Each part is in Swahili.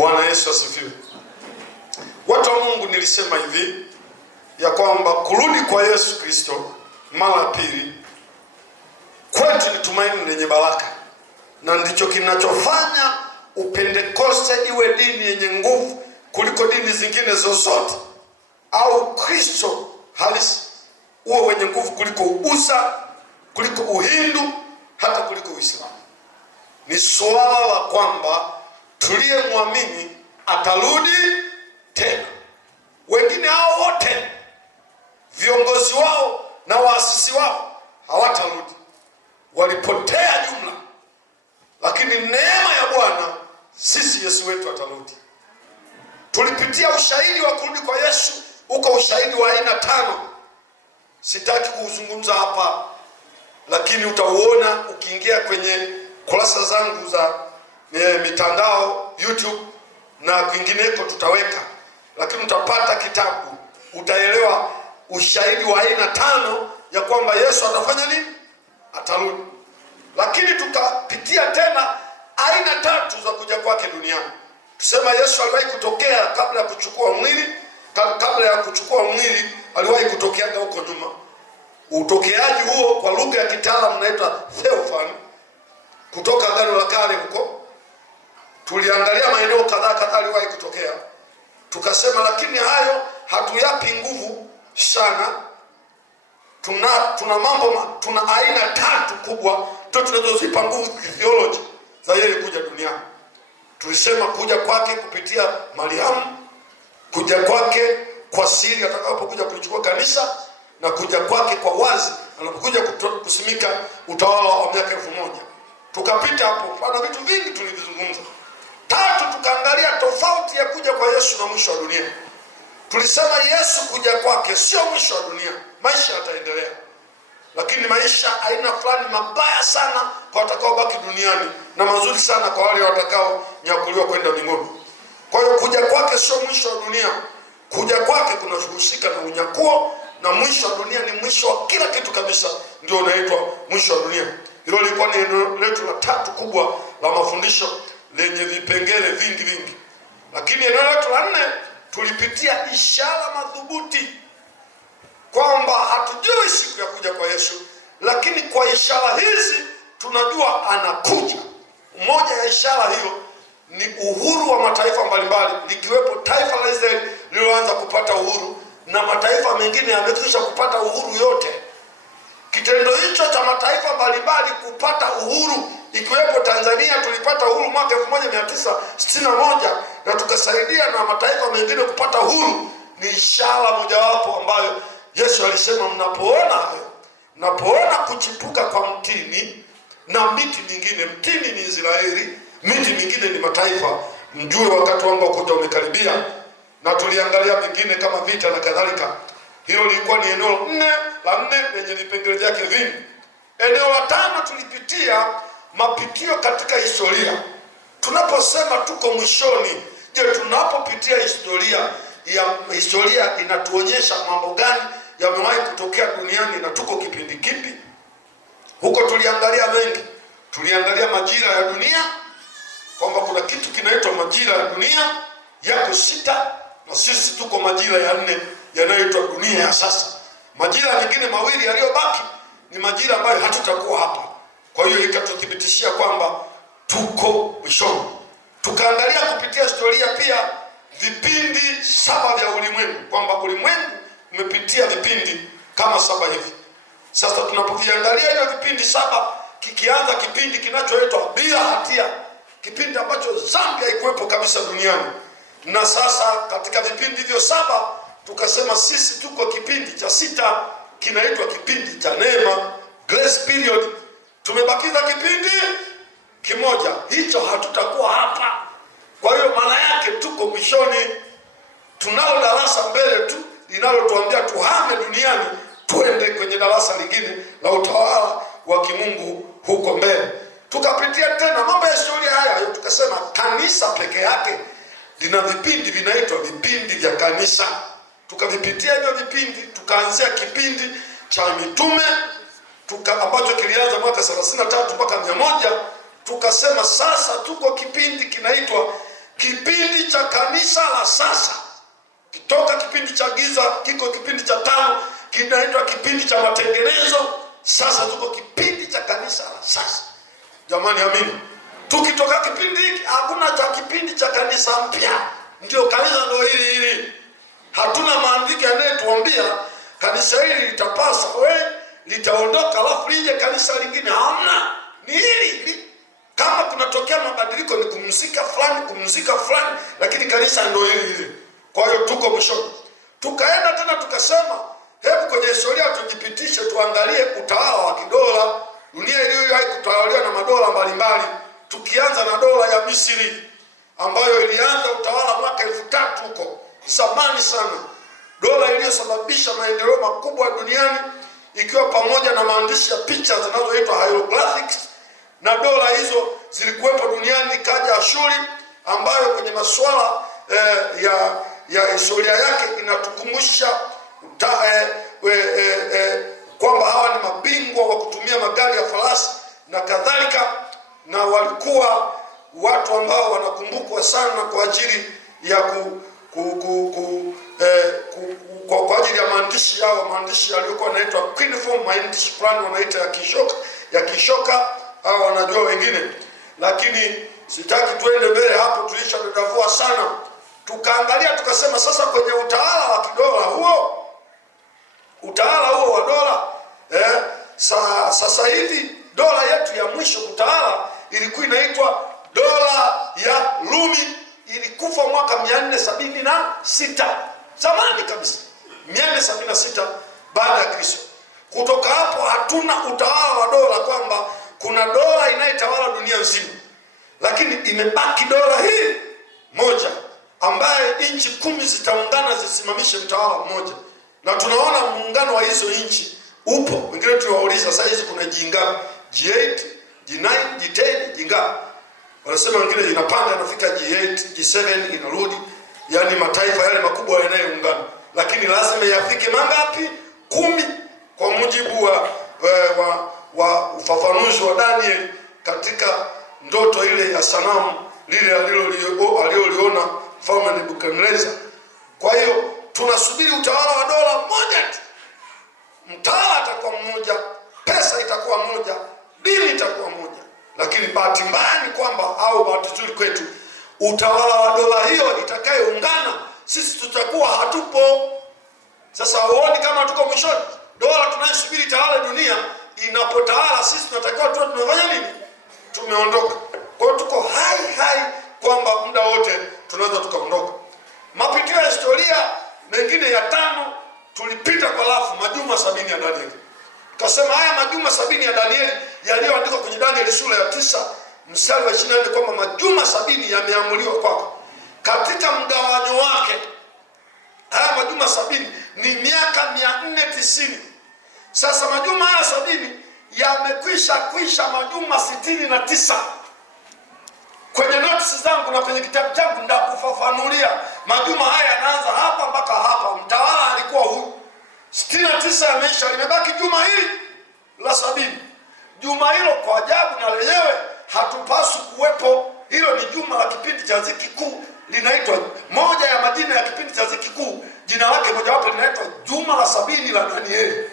Bwana Yesu asifiwe. Watu wa Mungu, nilisema hivi ya kwamba kurudi kwa Yesu Kristo mara pili kwetu ni tumaini lenye baraka, na ndicho kinachofanya Upentekoste iwe dini yenye nguvu kuliko dini zingine zozote, au Kristo halisi uwe wenye nguvu kuliko Ubusa, kuliko Uhindu, hata kuliko Uislamu. Ni swala la kwamba tuliyemwamini atarudi tena. Wengine hao wote viongozi wao na waasisi wao hawatarudi, walipotea jumla. Lakini neema ya Bwana, sisi Yesu wetu atarudi. Tulipitia ushahidi wa kurudi kwa Yesu, uko ushahidi wa aina 5. Sitaki kuuzungumza hapa, lakini utauona ukiingia kwenye kurasa zangu za mitandao, YouTube na kwingineko tutaweka. Lakini utapata kitabu, utaelewa ushahidi wa aina 5 ya kwamba Yesu atafanya nini? Atarudi. Lakini tukapitia tena aina 3 za kuja kwake duniani. Tusema Yesu aliwahi kutokea kabla ya kuchukua mwili. Kabla ya kuchukua mwili aliwahi kutokeaga huko nyuma. Utokeaji huo kwa lugha ya kitaalamu unaitwa theophany, kutoka Agano la Kale huko. Tuliangalia maeneo kadhaa aliwahi kutokea. Tukasema lakini hayo hatuyapi nguvu sana. Tuna aina 3 kubwa ndio tunazozipa nguvu theology za yeye kuja duniani. Tulisema kuja kwake kupitia Mariamu, kuja kwake kwa siri atakapokuja kulichukua kanisa, na kuja kwake kwa wazi anapokuja kusimika utawala wa miaka 1000. Tukapita hapo, pana vitu vingi tulivizungumza. 3, tukaangalia tofauti ya kuja kwa Yesu na mwisho wa dunia. Tulisema Yesu kuja kwake sio mwisho wa dunia, maisha yataendelea. Lakini maisha aina fulani mabaya sana kwa watakaobaki duniani, na mazuri sana kwa wale watakao nyakuliwa kwenda mbinguni. Kwa hiyo kuja kwake sio mwisho wa dunia. Kuja kwake kunahusika na unyakuo, na mwisho wa dunia ni mwisho wa kila kitu kabisa, ndio unaitwa mwisho wa dunia. Hilo lilikuwa ni eneo letu la 3 kubwa la mafundisho lenye vipengele vingi. Lakini eneo letu la 4 tulipitia ishara madhubuti, kwamba hatujui siku ya kuja kwa Yesu, lakini kwa ishara hizi tunajua anakuja. Moja ya ishara hiyo ni uhuru wa mataifa mbalimbali, likiwepo taifa la Israeli lililoanza kupata uhuru, na mataifa mengine yamekwisha kupata uhuru yote. Kitendo hicho cha mataifa mbalimbali kupata uhuru, ikiwepo Tanzania tulipata uhuru mwaka 1961 na tukasaidia na mataifa mengine kupata uhuru, ni ishara mojawapo ambayo Yesu alisema mnapoona kuchipuka kwa mtini na miti mingine, mtini ni Israeli, miti mingine ni mataifa, mjue wakati wangu wa kuja umekaribia. Na tuliangalia mingine kama vita na kadhalika. Hilo lilikuwa ni eneo la 4 lenye vipengele vyake vingi. Eneo la 5 tulipitia mapitio katika historia. Tunaposema tuko mwishoni, je, tunapopitia historia inatuonyesha mambo gani yamewahi kutokea duniani na tuko kipindi kipi? Huko tuliangalia mengi. Tuliangalia majira ya dunia, kwamba kuna kitu kinaitwa majira ya dunia, yako 6, na sisi tuko majira ya 4 yanayoitwa dunia ya sasa. Majira mengine 2 yaliyobaki ni majira ambayo hatutakuwa hapa. Kwa hiyo ikatuthibitishia kwamba tuko mwishoni. Tukaangalia kupitia historia pia vipindi 7 vya ulimwengu, kwamba ulimwengu umepitia vipindi kama 7 hivi. Sasa tunapoviangalia hivyo vipindi 7, kikianza kipindi kinachoitwa bila hatia, kipindi ambacho dhambi haikuwepo kabisa duniani. Na sasa katika vipindi hivyo 7 tukasema sisi tuko kipindi cha 6, kinaitwa kipindi cha neema, grace period. Tumebakiza kipindi kimoja, hicho hatutakuwa hapa. Kwa hiyo maana yake tuko mwishoni. Tunalo darasa mbele tu linalotuambia tuhame duniani tuende kwenye darasa lingine la utawala wa kimungu huko mbele. Tukapitia tena mambo ya historia haya, tukasema kanisa peke yake lina vipindi vinaitwa vipindi vya kanisa. Tukavipitia hivyo vipindi, tukaanzia kipindi cha mitume ambacho kilianza mwaka 33 mpaka 100. Tukasema sasa tuko kipindi kinaitwa kipindi cha kanisa la sasa, kitoka kipindi cha giza, kiko kipindi cha tano, kinaitwa kipindi cha matengenezo. Sasa tuko kipindi cha kanisa la sasa. Jamani, amini. Tukitoka kipindi hiki, hakuna cha kipindi cha kanisa mpya. Ndio kanisa ndio hili. Hatuna maandiko yanayotuambia kanisa hili litapasa litaondoka alafu lije kanisa lingine. Hamna. Ni hili. Kama kunatokea mabadiliko ni kumzika fulani, lakini kanisa ndio hili. Kwa hiyo tuko mwishoni. Tukaenda tena tukasema, hebu kwenye historia tujipitishe, tuangalie utawala wa kidola. Dunia iliyowahi kutawaliwa na madola mbalimbali, tukianza na dola ya Misri ambayo ilianza utawala mwaka 1000 huko zamani sana, dola iliyosababisha maendeleo makubwa duniani, ikiwa pamoja na maandishi ya picha zinazoitwa hieroglyphics. Na dola hizo zilikuwepo duniani. Kaja Ashuri ambayo kwenye masuala ya historia yake inatukumbusha kwamba hawa ni mabingwa wa kutumia magari ya farasi na kadhalika, na walikuwa watu ambao wanakumbukwa sana kwa ajili ya kwa ajili ya maandishi yao, maandishi yaliyokuwa yanaitwa cuneiform, maandishi fulani wanaita ya kishoka au wanajua wengine, lakini sitaki tuende mbele hapo, tulishadadavua sana. Tukaangalia tukasema, sasa kwenye utawala wa kidola huo, utawala huo wa dola sasa hivi dola yetu ya mwisho kutawala ilikuwa inaitwa dola ya Rumi. Ilikufa mwaka 476, zamani kabisa, 476 baada ya Kristo. Kutoka hapo hatuna utawala wa dola kwamba kuna dola inayotawala dunia nzima, lakini imebaki dola hii moja ambaye nchi 10 zitaungana zisimamishe mtawala mmoja, na tunaona muungano wa hizo nchi upo. Wengine tuwauliza sasa hizi kuna jingapi? G8, G9, G10, jingapi? Wanasema wengine inapanda inafika G8, G7 inarudi, yani mataifa yale makubwa yanayoungana, lakini lazima yafike mangapi? 10 kwa mujibu wa ufafanuzi wa Daniel katika ndoto ile ya sanamu lile aliloliona mfalme Nebukadneza. Kwa hiyo tunasubiri utawala wa dola moja tu. Mtawala atakuwa mmoja, pesa itakuwa moja, dini itakuwa moja. Lakini bahati mbaya ni kwamba, au bahati nzuri kwetu, utawala wa dola hiyo itakayoungana, sisi tutakuwa hatupo. Sasa huoni kama tuko mwishoni? Dola tunayosubiri tawala dunia inapotawala, sisi tunatakiwa tuwe tumefanya nini? Tumeondoka. Kwa hiyo tuko hai kwamba muda wote tunaweza tukaondoka. Mapitio ya historia mengine ya 5 tulipita kwa lafu majuma 70 ya Danieli. Tukasema haya majuma 70 ya Danieli yaliyoandikwa kwenye Danieli sura ya 9 mstari wa 24 kwamba majuma 70 yameamuliwa kwako. Katika mgawanyo wake haya majuma 70 ni miaka 490. Sasa majuma haya 70 yamekwisha majuma 69. Kwenye notes zangu na kwenye kitabu changu ndakufafanulia majuma haya yanaanza hapa mpaka hapa. Mtawala alikuwa huyu. 69 yameisha, limebaki juma hili la 70. Juma hilo kwa ajabu na lenyewe hatupaswi kuwepo. Hilo ni juma la kipindi cha dhiki kuu, linaitwa moja ya majina ya kipindi cha dhiki kuu. Jina lake mojawapo linaitwa juma la 70 la Danieli.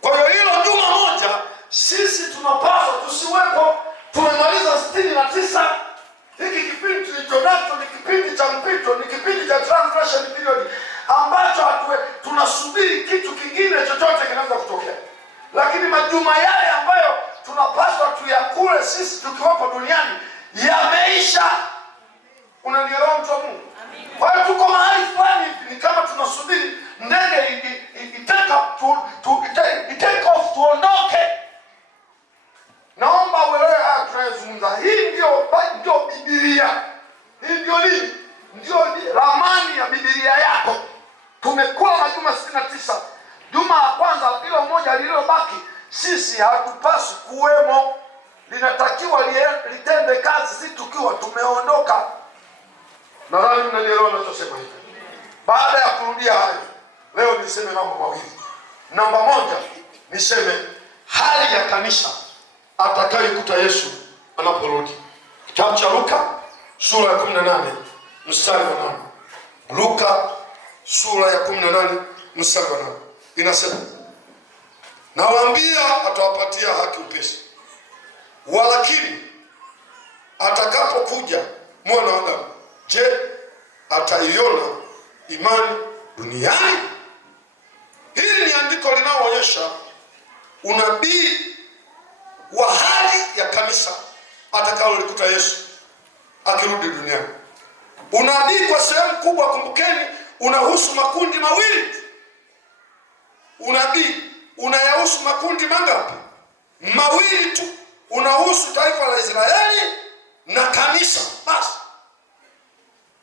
Kwa hiyo hilo juma moja sisi tunapaswa tusiwepo. Tumemaliza 69. Hiki kipindi tulichonacho ni kipindi cha mpito, ni kipindi cha transition period ambacho tunasubiri kitu kingine chochote kinaweza kutokea. Lakini majuma yale ambayo tunapaswa tuyakule sisi tukiwapo duniani yameisha. Unanielewa mtu wa Mungu? Kwa hiyo tuko mahali fulani ni kama tunasubiri ndege take off tuondoke. Naomba uelewe haya tunayozungumza. Hii ndio Biblia. Hii ndio nini? Ndio ramani ya Biblia yako. Tumekula majuma 69. Juma la kwanza hilo moja lililobaki sisi hatupaswi kuwemo. Linatakiwa litende kazi sisi tukiwa tumeondoka. Nadhani mnanielewa ninachosema hivi. Baada ya kurudia hayo, leo niseme mambo mawili. Namba moja, niseme hali ya kanisa atakayokuta Yesu anaporudi. Kitabu cha Luka sura ya 18 mstari wa 8. Luka sura ya 18 mstari wa 8 inasema, nawaambia atawapatia haki upesi, walakini atakapokuja mwana wa Adamu, je, ataiona imani duniani? Hili ni andiko linaloonyesha unabii wa hali ya kanisa atakalolikuta Yesu akirudi duniani. Unabii kwa sehemu kubwa, kumbukeni, unahusu makundi mawili. Unabii unayahusu makundi mangapi? Mawili tu. Unahusu taifa la Israeli na kanisa. Basi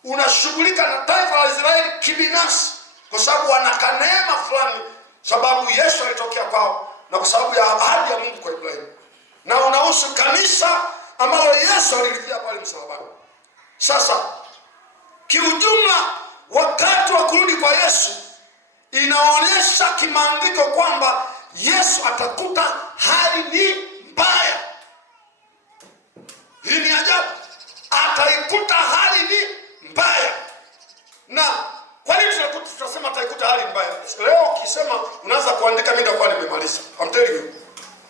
unashughulika na taifa la Israeli kibinafsi, kwa sababu wana neema fulani, sababu Yesu alitokea kwao na kwa sababu ya ahadi ya Mungu kwa Ibrahimu. Na unahusu kanisa ambalo Yesu alilifia pale msalabani. Sasa kiujumla, wakati wa kurudi kwa Yesu inaonyesha kimaandiko kwamba Yesu atakuta hali ni mbaya. Hii ni ajabu. Ataikuta hali ni mbaya. Na kwa nini tutasema ataikuta hali mbaya? Leo ukisema unaanza kuandika, mimi nitakuwa nimemaliza. I'm telling you.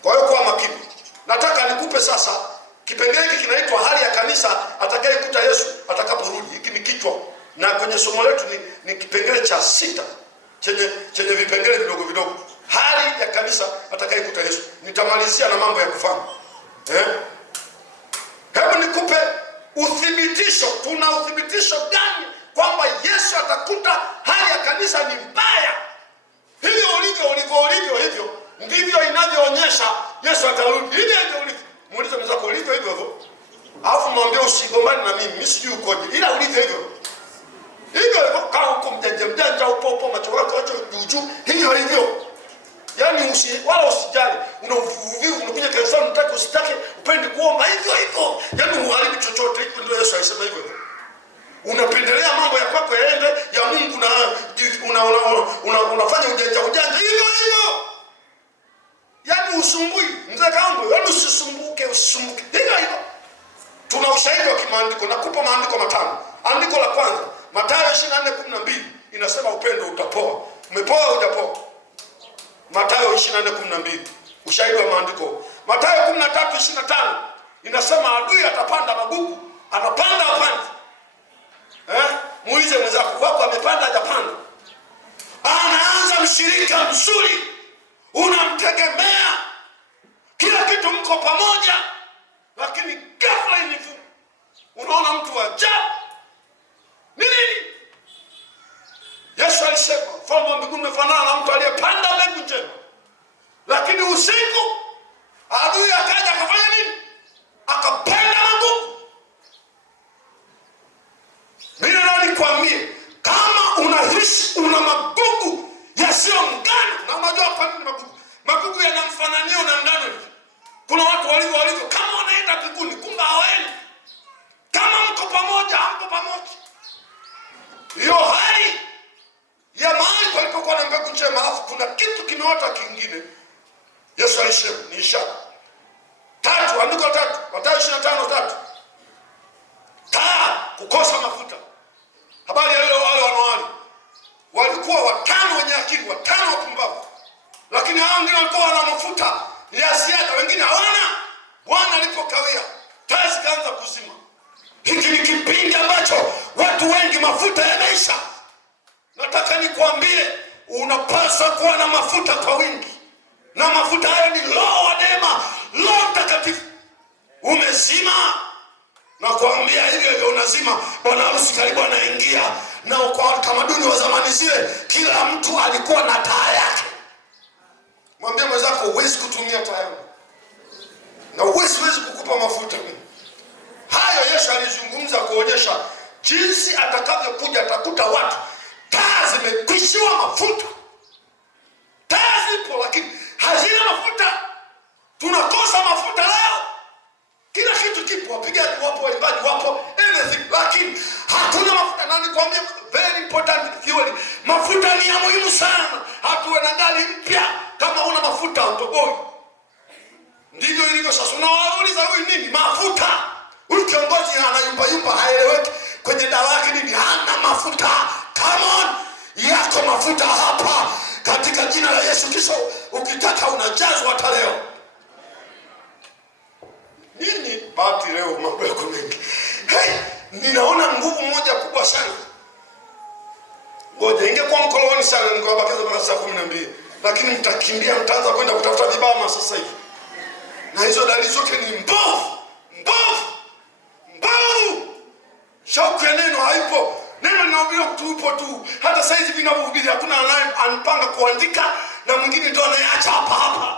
Kwa hiyo kuwa makini. Nataka nikupe sasa kipengele hiki kinaitwa hali ya kanisa atakayekuta Yesu atakaporudi. Hiki ni kichwa. Na kwenye somo letu ni kipengele cha 6 chenye vipengele vidogo vidogo. Hali ya kanisa atakayekuta Yesu. Nitamalizia na mambo ya kufanya. Hebu nikupe uthibitisho. Tuna uthibitisho gani kwamba Yesu atakuta hali ya kanisa ni mbaya? Hivyo ndivyo inavyoonyesha Yesu atarudi. Hivyo ulivyo. Muulize mwenzako ulivyo hivyo. Alafu mwambie usigombane na mimi sijui ukoje. Ila ulivyo hivyo. Hivyo kama huko mjanja upo macho yako juu. Hivyo. Yaani wala usijali. Unavuvivu unakuja kanisani unataka usitake upende kuomba hivyo. Yaani uharibu chochote. Hivyo ndio Yesu alisema hivyo. Unapendelea mambo ya kwako yaende ya Mungu na unafanya ujanja hivyo. Yaani usumbui mzee kangu, yaani usisumbuke. Hivyo. Tuna ushahidi wa kimaandiko. Nakupa maandiko 5. Andiko la kwanza, Mathayo 24:12 inasema upendo utapoa. Umepoa au hujapoa? Mathayo 24:12 ushahidi wa maandiko. Mathayo 13:25 inasema adui atapanda magugu. Anapanda hapana? Muulize mwenzako wako amepanda hajapanda? Anaanza mshirika mzuri, unamtegemea, kila kitu mko pamoja, lakini ghafla inifu unaona mtu wa ajabu. Nini? Yesu alisema ufalme wa mbinguni umefanana na mtu aliyepanda mbegu njema, lakini usiku adui akaja akafanya nini? Akapanda magugu. Mimi nikwambie, kama unahisi una magugu yasiyo ngano, na unajua kwa nini magugu? Magugu yana mfananio na ngano hivi. Kuna watu walivyo kama wanaenda mbinguni kumbe hawaendi. Kama mko pamoja, hamko pamoja. Hiyo hali ya mahali palipokuwa na mbegu njema, alafu kuna kitu kimeota kingine. Yesu alisema ni ishara. 3, andiko 3, Mathayo 25:3. Kukosa mafuta. Habari ya wale wanawali. Walikuwa 5 wenye akili, 5 wapumbavu. Lakini hao wengine walikuwa wana mafuta ya ziada, wengine hawana. Bwana alipokawia, taa zikaanza kuzima. Hiki ni kipindi ambacho watu wengi mafuta yameisha. Nataka nikwambie, unapaswa kuwa na mafuta kwa wingi. Na mafuta hayo ni Roho wa neema, Roho Mtakatifu. Umezima na kuambia hivyo unazima. Bwana harusi karibu anaingia. Na kwa tamaduni wa zamani zile, kila mtu alikuwa na taa yake. Mwambie mwenzako huwezi kutumia taa yangu. Na huwezi kukupa mafuta. Hayo Yesu alizungumza kuonyesha jinsi atakavyokuja atakuta watu taa zimekwishiwa mafuta. Taa zipo lakini hazina mafuta. Tunakosa mafuta leo. Kila kitu kipo, wapigaji wapo, waimbaji wapo, everything, lakini hatuna mafuta. Na nikwambia very important theory, mafuta ni ya muhimu sana. Hatuwe na gari mpya kama una mafuta utoboi. Ndivyo ilivyo sasa. Unawauliza huyu nini? Mafuta. Huyu kiongozi anayumba yumba, haeleweki kwenye dawa yake nini, hana mafuta. Come on, yako mafuta hapa katika jina la Yesu Kristo. Ukitaka unajazwa hata leo. Nini bahati leo mambo yako mengi. Hey, ninaona nguvu moja kubwa sana. Ngoja ingekuwa mkoloni sana ningewabakiza mpaka saa 12. Lakini mtakimbia, mtaanza kwenda kutafuta vibama sasa hivi. Na hizo dalili zote ni mbovu. Shauku ya neno haipo. Neno linahubiriwa tupo tu. Hata sasa hivi vinavyohubiri hakuna anapanga kuandika na mwingine ndio anayeacha hapa.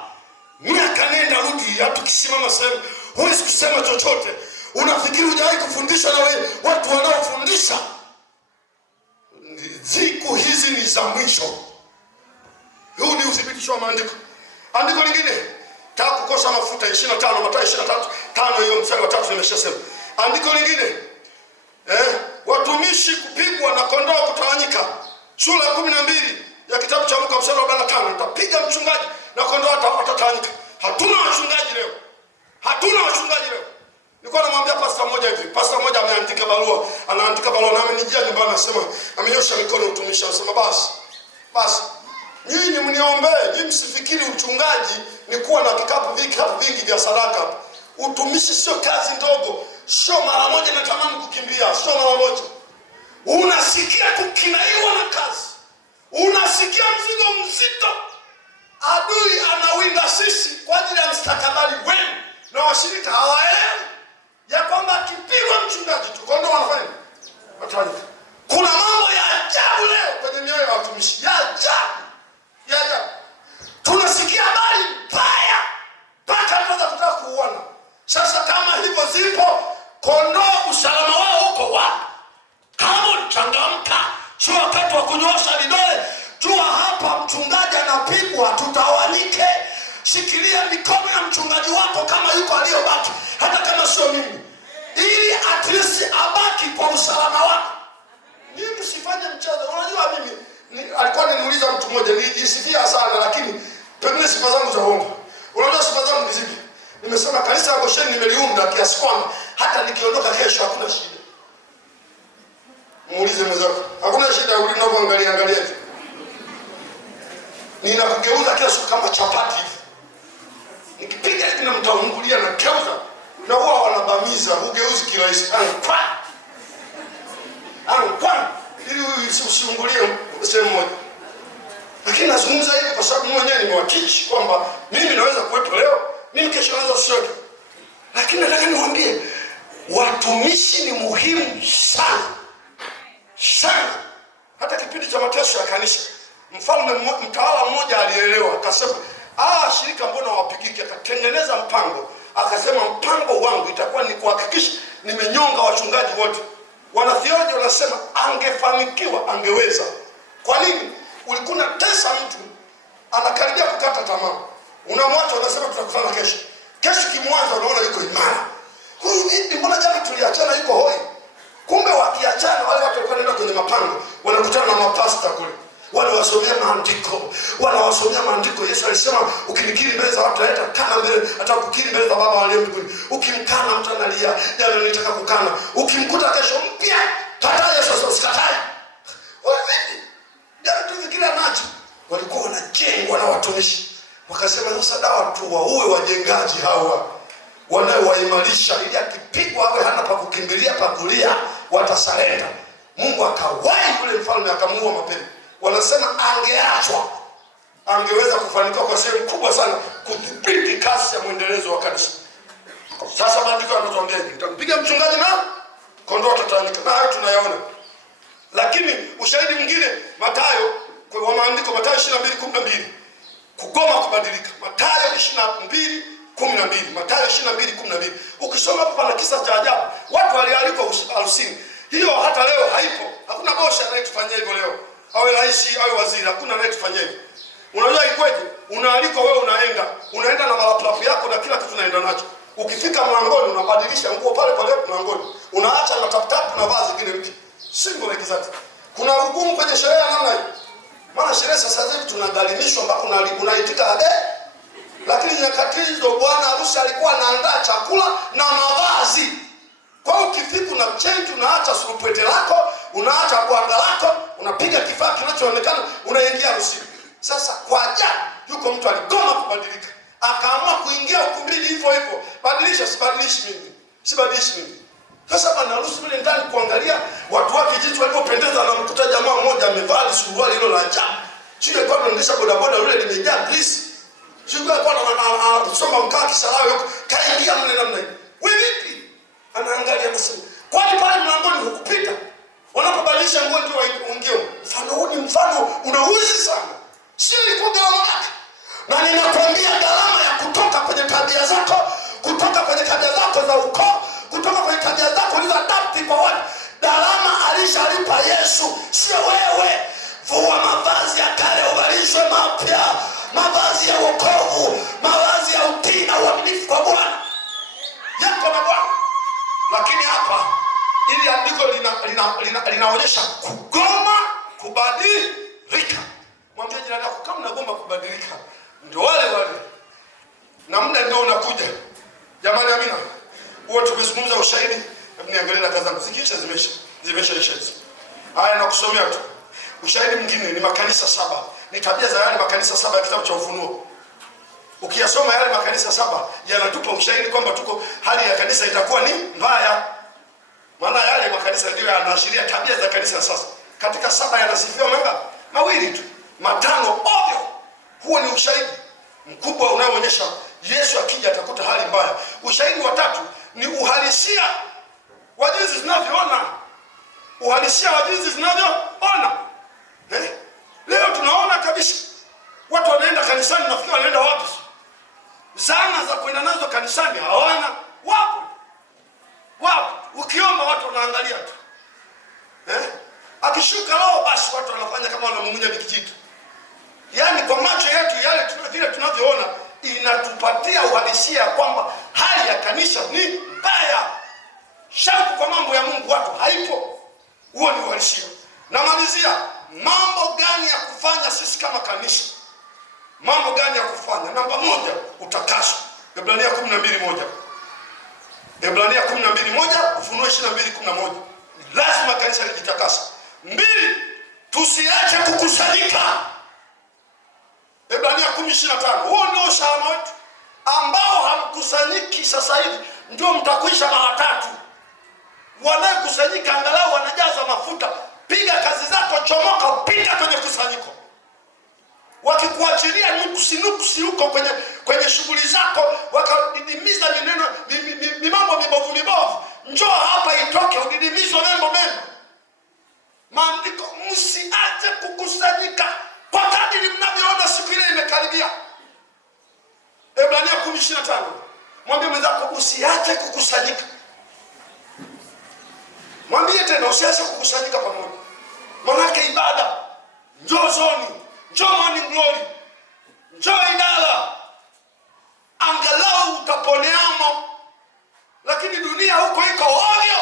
Miaka nenda rudi, hata ukisimama sehemu huwezi kusema chochote. Unafikiri hujawahi kufundisha na wewe watu wanaofundisha. Siku hizi ni za mwisho. Huu ni uthibitisho wa maandiko. Andiko lingine, taka kukosa mafuta 25, Mathayo 23:5, hiyo mstari wa 3 nimeshasema. Andiko lingine, watumishi kupigwa na kondoo kutawanyika. Sura ya 12 ya kitabu cha Luka mstari wa 45, utapiga mchungaji na kondoo watatawanyika. Hatuna wachungaji leo. Nilikuwa namwambia pastor mmoja hivi. Pastor mmoja ameandika barua, na amenijia nyumbani anasema, amenyosha mikono utumishi, anasema basi nyinyi mniombee, nyinyi msifikiri uchungaji ni kuwa na vikapu vingi vya sadaka. Utumishi sio kazi ndogo, sio mara moja natamani kukimbia, sio mara moja. Unasikia kukinaiwa na kazi. Unasikia mzigo mzito. Adui anawinda sisi kwa ajili ya mstakabali wenu. Na washirika hawaelewi ya kwamba akipigwa mchungaji tu kondoo wanafanya watawanyika. Kuna mambo ya ajabu leo kwenye mioyo ya watumishi. Ya ajabu. Tunasikia habari mbaya mpaka tunaweza kutaka kuuana. Sasa kama hivyo zipo, kondoo usalama wao uko wapi? Kama changamka, sio wakati wa kunyosha vidole. Jua hapa mchungaji anapigwa, tutawanyike. Shikilia mikono ya mchungaji wako kama yuko aliyobaki, hata kama sio mimi, ili at least abaki kwa usalama wako. Mimi msifanye mchezo. Unajua mimi alikuwa niuliza mtu mmoja, nilijisifia sana, lakini pengine sifa zangu za uongo. Unajua sifa zangu ni zipi? Nimesema kanisa la Gosheni nimeliunda kiasi kwamba hata nikiondoka kesho hakuna shida. Muulize mwenzako, hakuna shida ulinoangalia tu. Ninakugeuza kesho kama chapati hivi. Nikipiga hivi na mtaungulia na keuza, na huwa wanabamiza, ugeuzi kirahisi. Angkwan ili usiungulie sehemu moja. Lakini nazungumza hivi kwa sababu mwenyewe nimewakiki kwamba mimi naweza kuwepo leo, mimi kesho naweza kushoto. Lakini nataka niwaambie, watumishi ni muhimu sana. Hata kipindi cha mateso ya kanisa, mtawala mmoja alielewa, akasema, shirika mbona wapigiki? Akatengeneza mpango, akasema mpango wangu itakuwa ni kuhakikisha nimenyonga wachungaji wote. Wanatheology wanasema angefanikiwa, angeweza. Kwa nini? Ulikuwa unatesa mtu anakaribia kukata tamaa. Unamwacha, unasema tutakutana kesho. Kesho kimwanzo unaona yuko imara. Huyu vipi, mbona jana tuliachana yuko hoi? Kumbe wakiachana wale watu wanaenda kwenye mapango, wanakutana na mapasta kule. Wanawasomea maandiko. Yesu alisema ukinikiri mbele za watu hata kana mbele, hata kukiri mbele za Baba aliye mbinguni. Ukimkana mtu analia, jana nilitaka kukana. Ukimkuta kesho mpya, kataa sasa, usikatae. Wewe vipi? Jana tufikiria nacho. Walikuwa wanajengwa na watumishi. Wakasema sasa dawa tu waue wajengaji hawa, wanaowaimarisha ili akipigwa awe hana pa kukimbilia, pa kulia, watasalenda. Mungu akawahi yule mfalme akamuua mapema. Wanasema angeachwa, angeweza kufanikiwa kwa sehemu kubwa sana kudhibiti kasi ya muendelezo wa kanisa. Sasa maandiko yanatuambia hivi, nitampiga mchungaji na kondoo watatawanyika. Na hayo tunayaona. Lakini ushahidi mwingine, Mathayo, kwa maandiko Mathayo 22:12, kugoma kubadilika. Mathayo 22:12. Mathayo 22:12. Ukisoma hapa pana kisa cha ajabu. Watu walialikwa harusini. Hiyo hata leo haipo. Hakuna bosi anayetufanyia hivyo leo. Awe rais, awe waziri, hakuna anayetufanyia hivyo. Unajua ikweje? Unaalikwa wewe, unaenda na malaplapu yako na kila kitu unaenda nacho. Ukifika mlangoni unabadilisha nguo pale mlangoni. Unaacha na tap na vazi zingine mpya. Simple exact. Kuna ugumu kwenye sherehe namna hiyo. Maana sherehe sasa hivi tunagalimishwa mpaka unaitika lakini nyakati hizo bwana harusi alikuwa anaandaa chakula na mavazi. Kwa hiyo ukifika una change, unaacha surupwete lako, unaacha bwanga lako, unapiga kifaa kinachoonekana, unaingia harusini. Sasa kwa ajabu yuko mtu aligoma kubadilika, akaamua kuingia ukumbini hivyo hivyo. Badilisha, sibadilishi mimi. Sasa bwana harusi mle ndani kuangalia watu wake jicho walipopendeza, na mkuta jamaa mmoja amevaa suruali hilo la ajabu. Sio kwa anaendesha bodaboda yule limejaa grease. Sio kwa anasoma mkaa kisalawe huko. Kaingia mle namna hiyo. Wewe vipi? Anaangalia anasema, kwani pale mlangoni hukupita? Wanapobadilisha nguo ndio waingio. Mfano huu ni mfano unauzi sana. Sio ilikuwa gharama yake. Na ninakwambia gharama ya kutoka kwenye tabia zako, kutoka kwenye tabia zako za ukoo, kutoka kwenye tabia zako ulizoadapti kwa watu, gharama alishalipa Yesu, sio wewe. Vua mavazi ya kale uvalishwe mapya, mavazi ya wokovu, mavazi ya utii na uaminifu kwa Bwana. Yako na Bwana. Lakini hapa ili andiko linaonyesha kugoma kubadilika. Mwambie jirani yako, kama unagoma kubadilika ndio wale na muda ndio unakuja. Jamani, amina. Huwa tumezungumza ushahidi. Hebu niangalie na kaza muziki zimeshaisha. Haya, na kusomea tu. Ushahidi mwingine ni makanisa 7. Ni tabia za yale makanisa 7 ya kitabu cha Ufunuo. Ukiyasoma yale makanisa 7 yanatupa ushahidi kwamba tuko hali ya kanisa itakuwa ni mbaya. Maana yale makanisa ndio yanaashiria tabia za kanisa sasa. Katika 7 yanasifiwa mawili tu. 5 ovyo. Huo ni ushahidi mkubwa unaoonyesha Yesu akija atakuta hali mbaya. Ushahidi wa 3 ni uhalisia wa jinsi zinavyoona. Uhalisia wa jinsi zinavyoona. Leo tunaona kabisa watu wanaenda kanisani, nafikiri wanaenda wapi? Zana za kwenda nazo kanisani hawana. Wapo. Ukiomba watu wanaangalia tu. Akishuka roho basi watu wanafanya kama wanamumunya vikijiti. Yaani kwa macho yetu yale vile tunavyoona inatupatia uhalisia kwamba hali ya kanisa ni mbaya. Shauku kwa mambo ya Mungu watu haipo. Huo ni uhalisia. Namalizia, mambo gani ya kufanya sisi kama kanisa? Mambo gani ya kufanya? Namba 1, utakaso. Ebrania 12:1. Ebrania 12:1, Ufunuo 22:11. Lazima kanisa lijitakase. 2, tusiache kukusanyika. Ebrania 10:25. Huo ndio usalama wetu. Ambao hamkusanyiki sasa hivi ndio mtakwisha mara 3. Wanaokusanyika angalau wanajaza mafuta. Piga kazi zako, chomoka, upita kwenye kusanyiko. Wakikuachilia nuksi huko kwenye shughuli zako, wakadidimiza maneno mambo mibovu, njoo hapa itoke udidimizwe mambo mema. Maandiko, msiache kukusanyika kwa kadiri mnavyoona siku ile imekaribia. Ebrania 10:25. Mwambie mwenzako usiache kukusanyika. Mwambie tena usiache kukusanyika pamoja. Manake ibada, njoo zoni, njoo morning glory, njoo idara, angalau utaponeamo. Lakini dunia huko iko ovyo.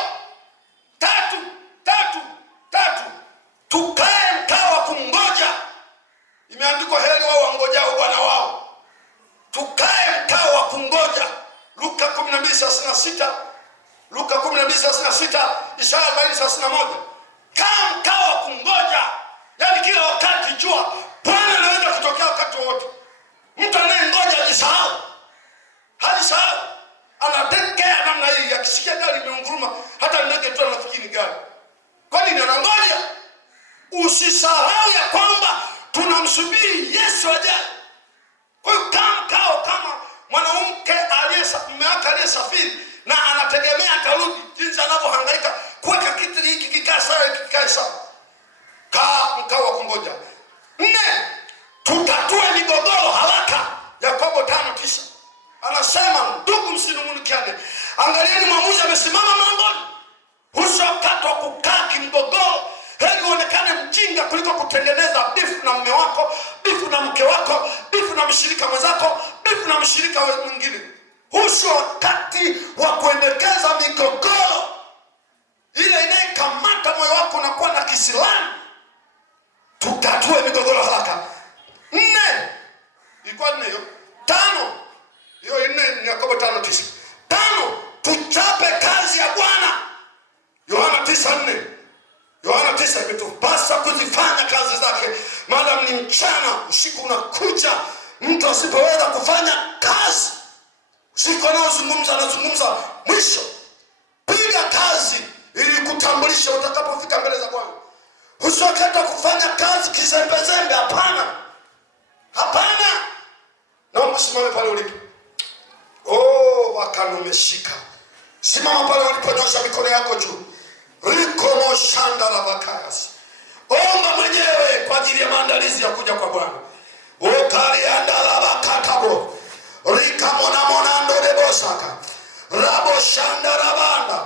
3, tukae mkao wa kungoja. Imeandikwa heri wao wangojao Bwana wao. Tukae mkao wa kungoja. Luka 12:36, Luka 12:36, Isaya 40:31. Kaa mkao wa kungoja. Yaani kila wakati jua Bwana anaweza kutokea wakati wote. Mtu anayengoja ajisahau. Hajisahau. Anatekea namna hii, akisikia gari imeunguruma hata ndege tu anafikiri gari. Kwa nini anangoja? Usisahau ya kwamba tunamsubiri Yesu ajaye. Kwa hiyo mkao kama mwanamke mume wake aliyesafiri na anategemea atarudi, jinsi anavyohangaika kuweka kitu hiki kikae sawa. Kaa mkao wa kungoja. 4, tutatue migogoro haraka. Yakobo 5:9. Anasema, ndugu msinungunikiane. Angalieni mwamuzi amesimama mlangoni. Usokatwa kukaa kimgogoro. Heri uonekane mjinga kuliko kutengeneza bifu na mume wako, bifu na mke wako, bifu na mshirika mwenzako, bifu na mshirika mwingine. Huso wakati wa kuendekeza migogoro ile inayekamata moyo wako unakuwa na kisilamu. Tutatue migogoro haraka. 4, ilikuwa 4 hiyo. 5, hiyo 4 ni Yakobo 5:9. 5, tuchape kazi ya Bwana. kuzifanya kazi zake, maadamu ni mchana. Usiku unakuja, mtu asipoweza kufanya kazi, usiku anaozungumza anazungumza. Mwisho, piga kazi ili kutambulisha utakapofika mbele za Bwana. Usiwakata kufanya kazi kizembezembe. Hapana, hapana. Naomba simame pale ulipo. Wakati umeshika, simama pale uliponyosha mikono yako juu. Riko moshanda la bakayas. Omba mwenyewe kwa ajili ya maandalizi ya kuja kwa Bwana. Otarianda la bakatabo. Rika mona ndodebosaka. Rabo shanda rabanda.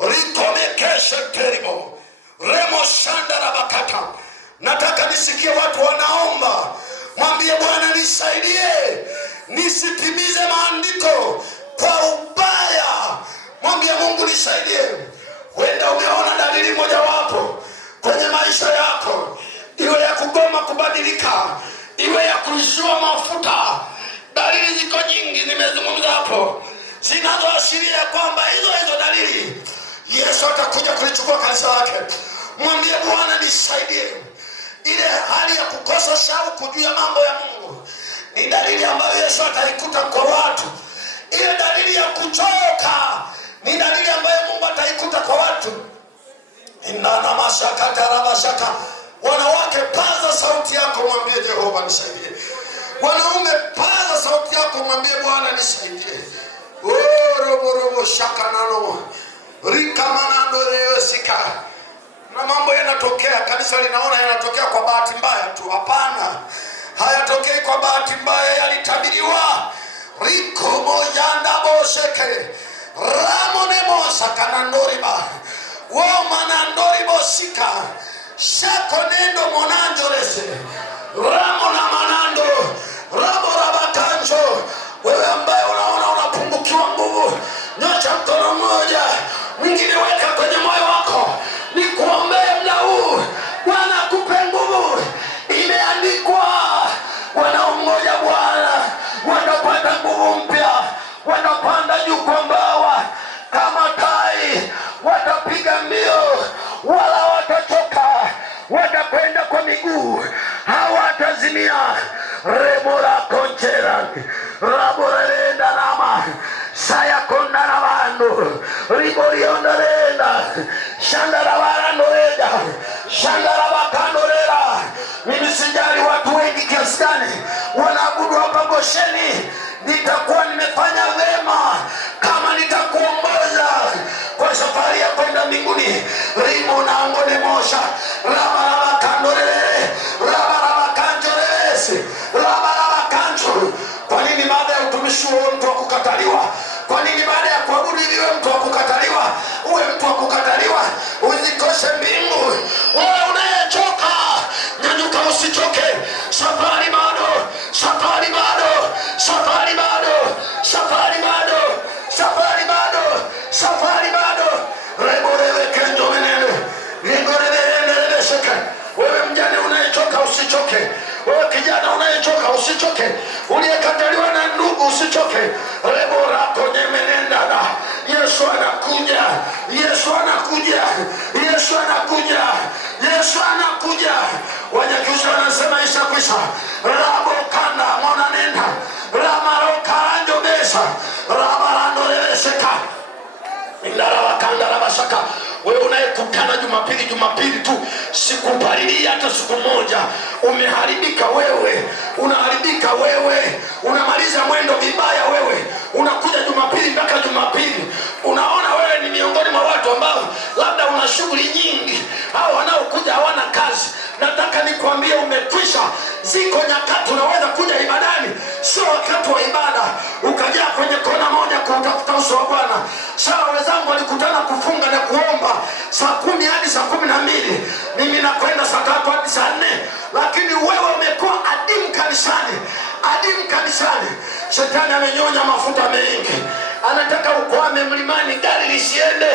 Riko mekeshe teribo. Remo shanda rabakata. Nataka nisikie watu wanaomba. Mwambie Bwana, nisaidie nisitimize maandiko kwa ubaya. Mwambie Mungu, nisaidie. Wenda umeona dalili mojawapo kwenye maisha yako, iwe ya kugoma kubadilika, iwe ya kuishiwa mafuta. Dalili ziko nyingi, nimezungumza hapo, zinazoashiria kwamba hizo dalili Yesu atakuja kulichukua kanisa lake. Mwambie Bwana, nisaidie. Ile hali ya kukosa shauku juu ya mambo ya Mungu ni dalili ambayo Yesu ataikuta kwa watu. Ile dalili ya kuchoka ni dalili ambayo Mungu ataikuta kwa watu. Inana mashaka tarabashaka. Wanawake, paza sauti yako, mwambie Jehova, nisaidie. Wanaume, paza sauti yako, mwambie Bwana, nisaidie. Robo shaka nano. Rika manando reosika. Na mambo yanatokea, kanisa linaona yanatokea kwa bahati mbaya tu. Hapana, hayatokei kwa bahati mbaya, yalitabiriwa. Riko mojanda bosheke. Ramone mosa kanandoriba. Manandoribosika. Shako nendo monanjorese. Ramona manando. Raborabakanjo. Wewe ambaye unaona unapungukiwa nguvu, nyosha mkono mmoja, mwingine weka kwenye moyo wako. Nikuombee muda huu, Bwana akupe nguvu. Imeandikwa, wanaomngoja Bwana watapata nguvu mpya, watapanda juu kwa mbawa kama tai, watapiga mbio wala watachoka, watakwenda kwa miguu hawatazimia. Remora konchera raborenda nama saya kondana bandu riborionda renda shandara barando renda shandara bakando renda. Mimi sijali watu wengi kiasi gani wanaabudu hapa Gosheni, nitakuwa nimefanya vema kama nitakuongoza kwa safari ya kwenda mbinguni. Rimo na ngone mosha rabaraba kandorere rabaraba kanjorese rabaraba kanjo. Kwa nini baada ya utumishi uwe mtu wa kukataliwa? Kwa nini baada ya kuabudu iwe mtu wa kukataliwa? Uwe mtu wa kukataliwa, uzikoshe mbingu. Wewe unayechoka, nyanyuka, usichoke. Safari bado, safari bado, safari bado, safari bado, safari bado, safari bado. Reborewe kendo menene. Reborewe shaka. Wewe mjane unayechoka, usichoke. Wewe kijana unayechoka, usichoke. Uliyekataliwa na ndugu, usichoke. Rebora kwenye menendana. Yesu anakuja. Yesu anakuja. Yesu anakuja. Yesu anakuja. Wanyakyusa wanasema ishakwisha. Rabo kanda mwana nenda. Ramaroka anjo besa. Ramarando leweseka. Indara wakanda rabashaka. Wewe unayekutana Jumapili tu, sikupalilia hata siku moja, umeharibika wewe. Unaharibika wewe, unamaliza mwendo vibaya wewe. Unakuja Jumapili mpaka Jumapili, unaona wewe ni miongoni mwa watu ambao labda una shughuli nyingi. Hao wanaokuja hawana kazi. Nataka nikwambie umekwisha. Ziko nyakati unaweza kuja ibadani, sio wakati wa ibada, ukajaa kwenye kona moja kutafuta uso wa Bwana. Sawa, wenzangu walikutana kufunga na kuomba saa 10 hadi saa 12. Mimi nakwenda saa 3 hadi saa 4. Lakini wewe umekuwa adimu kanisani, adimu kanisani. Shetani amenyonya mafuta mengi, anataka ukwame mlimani, gari lisiende.